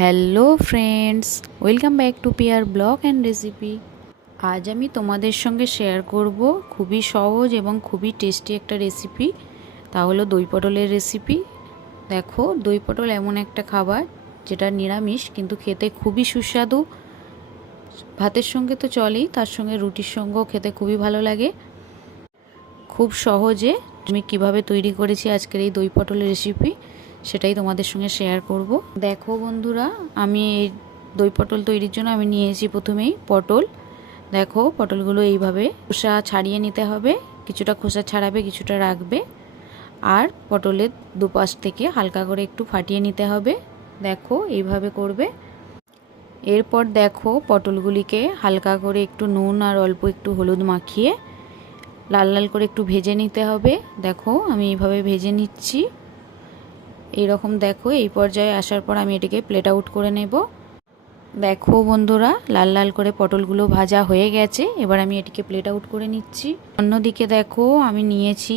Hello friends, welcome back to pier blog and recipe. আজ আমি তোমাদের সঙ্গে শেয়ার করব খুবই সহজ এবং খুবই টেস্টি একটা রেসিপি। তা হলো দই পটলের রেসিপি। দেখো, দই পটল এমন একটা খাবার যেটা নিরামিষ কিন্তু খেতে খুবই সুস্বাদু। ভাতের সঙ্গে তো চলেই, তার সঙ্গে রুটির সঙ্গেও খেতে খুবই ভালো লাগে। খুব সহজে আমি কিভাবে তৈরি করেছি আজকের এই দই পটলের রেসিপি, সেটাই তোমাদের সঙ্গে শেয়ার করব। দেখো বন্ধুরা, আমি এই দই পটল তৈরির জন্য আমি নিয়েছি প্রথমেই পটল। দেখো, পটলগুলো এইভাবে খোসা ছাড়িয়ে নিতে হবে। কিছুটা খোসা ছাড়াবে, কিছুটা রাখবে। আর পটলের দুপাশ থেকে হালকা করে একটু ফাটিয়ে নিতে হবে। দেখো, এইভাবে করবে। এরপর দেখো, পটলগুলিকে হালকা করে একটু নুন আর অল্প একটু হলুদ মাখিয়ে লাল লাল করে একটু ভেজে নিতে হবে। দেখো, আমি এইভাবে ভেজে নিচ্ছি। এইরকম দেখো, এই পর্যায়ে আসার পর আমি এটিকে প্লেট আউট করে নেব। দেখো বন্ধুরা, লাল লাল করে পটলগুলো ভাজা হয়ে গেছে। এবার আমি এটিকে প্লেট আউট করে নিচ্ছি। অন্যদিকে দেখো, আমি নিয়েছি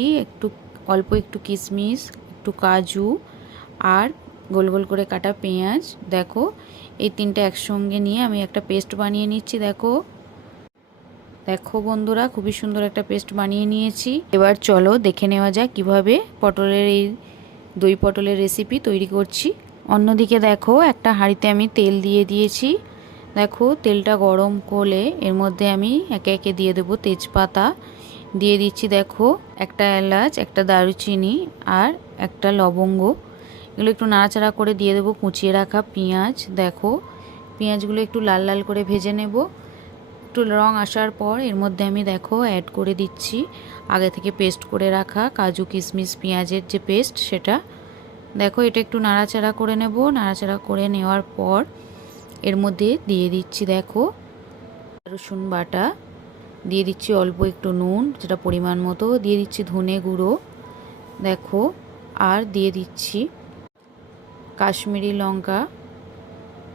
অল্প একটু কিশমিশ, একটু কাজু আর গোল গোল করে কাটা পেঁয়াজ। দেখো, এই তিনটে একসঙ্গে নিয়ে আমি একটা পেস্ট বানিয়ে নিচ্ছি। দেখো বন্ধুরা, খুবই সুন্দর একটা পেস্ট বানিয়ে নিয়েছি। এবার চলো দেখে নেওয়া যাক কিভাবে পটলের এই দই পটলের রেসিপি তৈরি করছি। অন্যদিকে দেখো, একটা হাঁড়িতে আমি তেল দিয়ে দিয়েছি। দেখো, তেলটা গরম করলে এর মধ্যে আমি একে একে দিয়ে দেবো তেজপাতা, দিয়ে দিচ্ছি দেখো একটা এলাচ, একটা দারুচিনি আর একটা লবঙ্গ। এগুলো একটু নাড়াচাড়া করে দিয়ে দেবো কুচিয়ে রাখা পেঁয়াজ। দেখো, পেঁয়াজগুলো একটু লাল লাল করে ভেজে নেব। একটু রং আসার পর এর মধ্যে আমি দেখো অ্যাড করে দিচ্ছি আগে থেকে পেস্ট করে রাখা কাজু কিশমিশ পেঁয়াজের যে পেস্ট, সেটা। দেখো, এটা একটু নাড়াচাড়া করে নেব। নাড়াচাড়া করে নেওয়ার পর এর মধ্যে দিয়ে দিচ্ছি দেখো রসুন বাটা, দিয়ে দিচ্ছি অল্প একটু নুন যেটা পরিমাণ মতো, দিয়ে দিচ্ছি ধনে গুঁড়ো। দেখো, আর দিয়ে দিচ্ছি কাশ্মীরি লঙ্কা,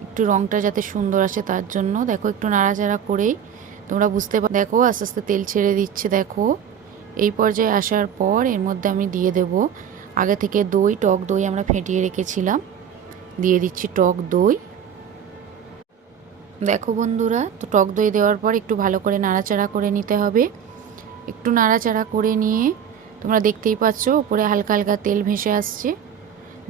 একটু রঙটা যাতে সুন্দর আসে তার জন্য। দেখো, একটু নাড়াচাড়া করেই তোমরা বুঝতে পারো। দেখো, আস্তে আস্তে তেল ছেড়ে দিচ্ছে। দেখো, এই পর্যায়ে আসার পর এর মধ্যে আমি দিয়ে দেব আগে থেকে টক দই আমরা ফেটিয়ে রেখেছিলাম। দিয়ে দিচ্ছি টক দই। দেখো বন্ধুরা, তো টক দই দেওয়ার পর একটু ভালো করে নাড়াচাড়া করে নিতে হবে। একটু নাড়াচাড়া করে নিয়ে তোমরা দেখতেই পাচ্ছ উপরে হালকা হালকা তেল ভেসে আসছে।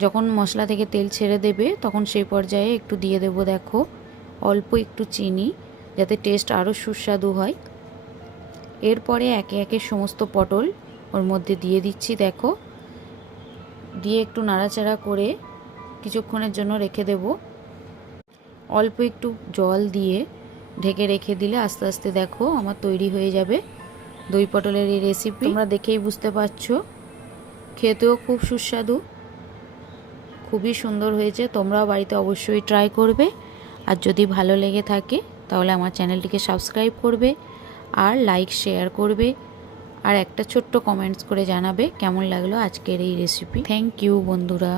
যখন মশলা থেকে তেল ছেড়ে দেবে তখন সেই পর্যায়ে একটু দিয়ে দেব দেখো অল্প একটু চিনি, যাতে টেস্ট আরও সুস্বাদু হয়। এরপরে একে একে সমস্ত পটল ওর মধ্যে দিয়ে দিচ্ছি। দেখো, দিয়ে একটু নাড়াচাড়া করে কিছুক্ষণের জন্য রেখে দেব। অল্প একটু জল দিয়ে ঢেকে রেখে দিলে আস্তে আস্তে দেখো আমার তৈরি হয়ে যাবে দই পটলের এই রেসিপি। তোমরা দেখেই বুঝতে পারছো, খেতেও খুব সুস্বাদু, খুবই সুন্দর হয়েছে। তোমরাও বাড়িতে অবশ্যই ট্রাই করবে। আর যদি ভালো লেগে থাকে তাহলে আমার চ্যানেলটিকে সাবস্ক্রাইব করবে আর লাইক শেয়ার করবে আর একটা ছোট্ট কমেন্টস করে জানাবে কেমন লাগলো আজকের এই রেসিপি। থ্যাংক ইউ বন্ধুরা।